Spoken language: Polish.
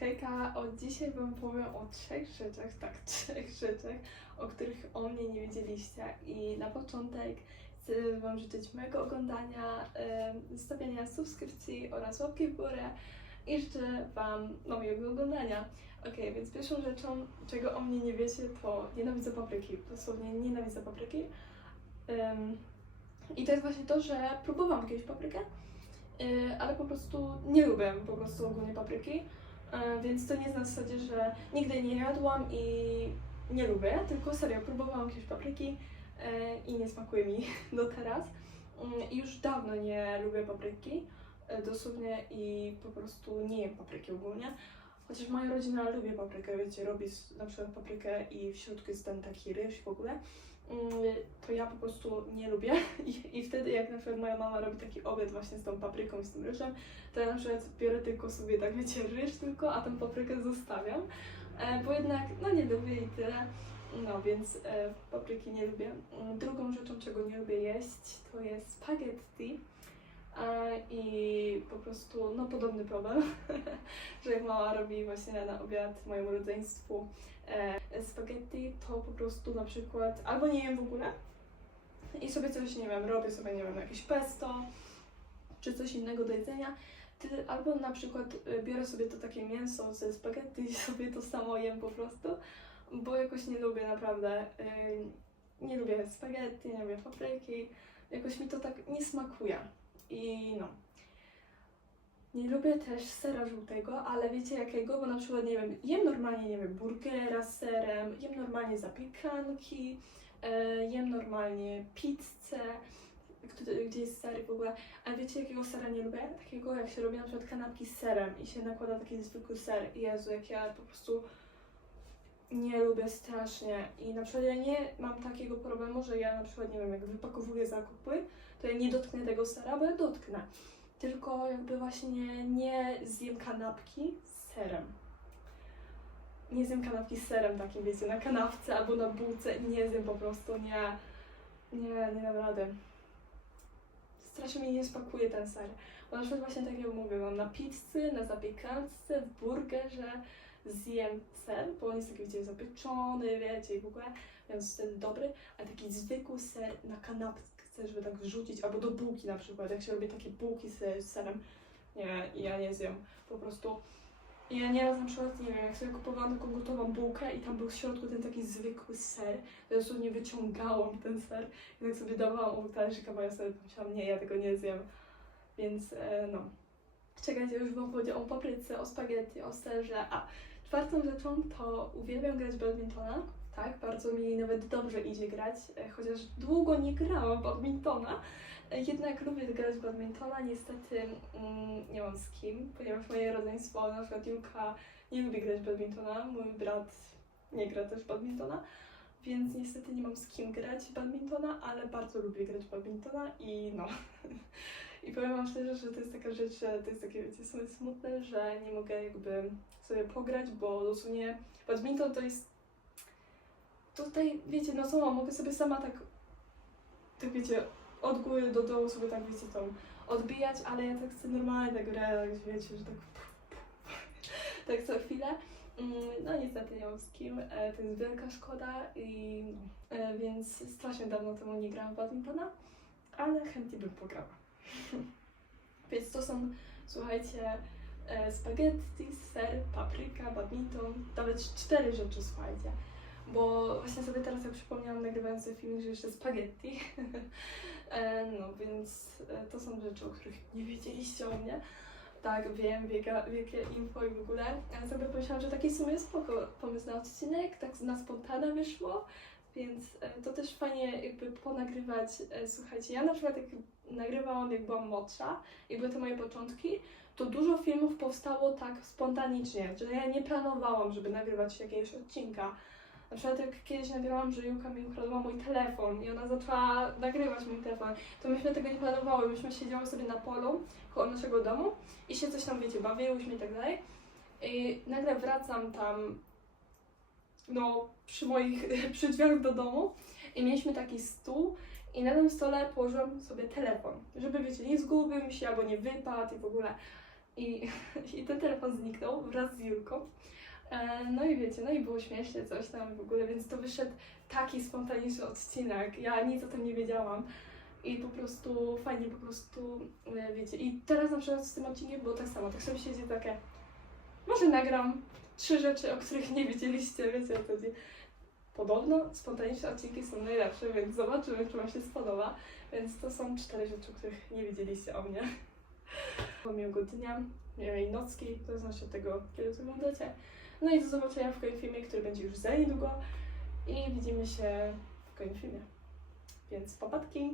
Hejka, od dzisiaj Wam powiem o trzech rzeczach, tak, trzech rzeczach, o których o mnie nie wiedzieliście. I na początek chcę Wam życzyć mojego oglądania, em, zostawiania subskrypcji oraz łapki w górę i życzę Wam no, miłego oglądania. Okej, więc pierwszą rzeczą, czego o mnie nie wiecie, to nienawidzę papryki. Dosłownie nienawidzę papryki. I to jest właśnie to, że próbowałam kiedyś paprykę, y, ale po prostu nie lubię po prostu ogólnie papryki. E, Więc to nie jest na zasadzie, że nigdy nie jadłam i nie lubię, tylko serio, próbowałam jakieś papryki e, i nie smakuje mi do teraz. Mm, I już dawno nie lubię papryki, e, dosłownie i po prostu nie jem papryki ogólnie. Chociaż moja rodzina lubi paprykę, wiecie, robi na przykład paprykę i w środku jest ten taki ryż w ogóle. Mm, To ja po prostu nie lubię I, i wtedy jak na przykład moja mama robi taki obiad właśnie z tą papryką i z tym ryżem, to ja na przykład biorę tylko sobie, tak wiecie, ryż tylko, a tę paprykę zostawiam, e, bo jednak, no nie lubię i tyle. No więc e, papryki nie lubię. Mm, Drugą rzeczą, czego nie lubię jeść, to jest spaghetti. E, I po prostu, no podobny problem, że jak mama robi właśnie na obiad mojemu rodzeństwu e, spaghetti, to po prostu na przykład albo nie jem w ogóle i sobie coś, nie wiem, robię sobie, nie wiem, jakieś pesto, czy coś innego do jedzenia, albo na przykład y, biorę sobie to takie mięso ze spaghetti i sobie to samo jem po prostu, bo jakoś nie lubię naprawdę, y, nie lubię spaghetti, nie lubię papryki, jakoś mi to tak nie smakuje i no. Nie lubię też sera żółtego, ale wiecie jakiego? Bo na przykład, nie wiem, jem normalnie, nie wiem, burgera z serem, jem normalnie zapiekanki, e, jem normalnie pizzę, gdzie jest ser w ogóle. A wiecie jakiego sera nie lubię? Takiego jak się robi na przykład kanapki z serem i się nakłada taki zwykły ser. Jezu, jak ja po prostu nie lubię strasznie. I na przykład ja nie mam takiego problemu, że ja na przykład, nie wiem, jak wypakowuję zakupy, to ja nie dotknę tego sera, bo ja dotknę. Tylko jakby właśnie nie zjem kanapki z serem. Nie zjem kanapki z serem takim, wiecie, na kanapce albo na bułce. Nie zjem po prostu, nie. Nie, nie dam rady strasznie mi nie smakuje ten ser. Bo na przykład właśnie tak jak mówię, mam na pizzy, na zapiekance, w burgerze zjem ser, bo on jest taki, wiecie, zapieczony, wiecie, i w ogóle, więc wtedy dobry, a taki zwykły ser na kanapce, żeby tak wrzucić, albo do bułki na przykład, jak się robi takie bułki z, serem, nie, ja nie zjem, po prostu. I Ja nieraz na przykład, nie wiem, jak sobie kupowałam taką gotową bułkę i tam był w środku ten taki zwykły ser, to ja dosłownie wyciągałam ten ser i tak sobie dawałam obok talerzyka, bo ja sobie pomyślałam, nie, ja tego nie zjem. Więc e, no. Czekajcie, już wam powiedziałam o papryce, o spaghetti, o serze. A czwartą rzeczą to uwielbiam grać badmintona. Tak, bardzo mi nawet dobrze idzie grać, e, chociaż długo nie grałam badmintona. E, Jednak lubię grać badmintona, niestety mm, nie mam z kim, ponieważ moje rodzeństwo, na przykład Julka, nie lubi grać badmintona, mój brat nie gra też badmintona, więc niestety nie mam z kim grać badmintona, ale bardzo lubię grać badmintona i no. I powiem Wam szczerze, że to jest taka rzecz, że to jest takie, wiecie, smutne, że nie mogę jakby sobie pograć, bo dosłownie badminton to jest tutaj, wiecie, no co mam, mogę sobie sama tak, tak wiecie, od góry do dołu sobie tak, wiecie, tą odbijać, ale ja tak chcę normalnie tak grać, wiecie, że tak tak co chwilę. Mm, No niestety nie mam z kim, e, to jest wielka szkoda i e, więc strasznie dawno temu nie grałam w badmintona, ale chętnie bym pograła. więc to są, słuchajcie, e, spaghetti, ser, papryka, badminton, nawet cztery rzeczy, słuchajcie. Bo właśnie sobie teraz jak przypomniałam nagrywając ten filmik, że jeszcze spaghetti. E, no więc to są rzeczy, o których nie wiedzieliście o mnie. Tak, wiem, wielka, wielkie info i w ogóle. Ale sobie pomyślałam, że taki w sumie spoko pomysł na odcinek, tak na spontana wyszło, więc e, to też fajnie jakby ponagrywać. E, słuchajcie, ja na przykład jak nagrywałam jak byłam młodsza i były to moje początki, to dużo filmów powstało tak spontanicznie, że ja nie planowałam, żeby nagrywać jakiegoś odcinka. Na przykład jak kiedyś nagrałam, że Julka mi ukradła mój telefon i ona zaczęła nagrywać mój telefon, to myśmy tego nie planowały, myśmy siedziały sobie na polu koło naszego domu i się coś tam, wiecie, bawiłyśmy i tak dalej. I nagle wracam tam, no, przy moich, przy drzwiach do domu i mieliśmy taki stół i na tym stole położyłam sobie telefon, żeby, wiecie, nie zgubił się albo nie wypadł i w ogóle. i, i ten telefon zniknął wraz z Julką. E, No i wiecie, no i było śmiesznie coś tam w ogóle, więc to wyszedł taki spontaniczny odcinek. Ja nic o tym nie wiedziałam. I po prostu fajnie po prostu, e, wiecie, i teraz na przykład z tym odcinkiem było tak samo, tak sobie siedzi takie, może nagram trzy rzeczy, o których nie wiedzieliście, wiecie o co. Podobno spontaniczne odcinki są najlepsze, więc zobaczymy, czy Wam się spodoba. Więc to są cztery rzeczy, o których nie wiedzieliście o mnie. Miłego dnia, miłej nocki, to zależy od tego, kiedy to oglądacie. No i do zobaczenia w kolejnym filmie, który będzie już za niedługo. I widzimy się w kolejnym filmie. Więc popatki!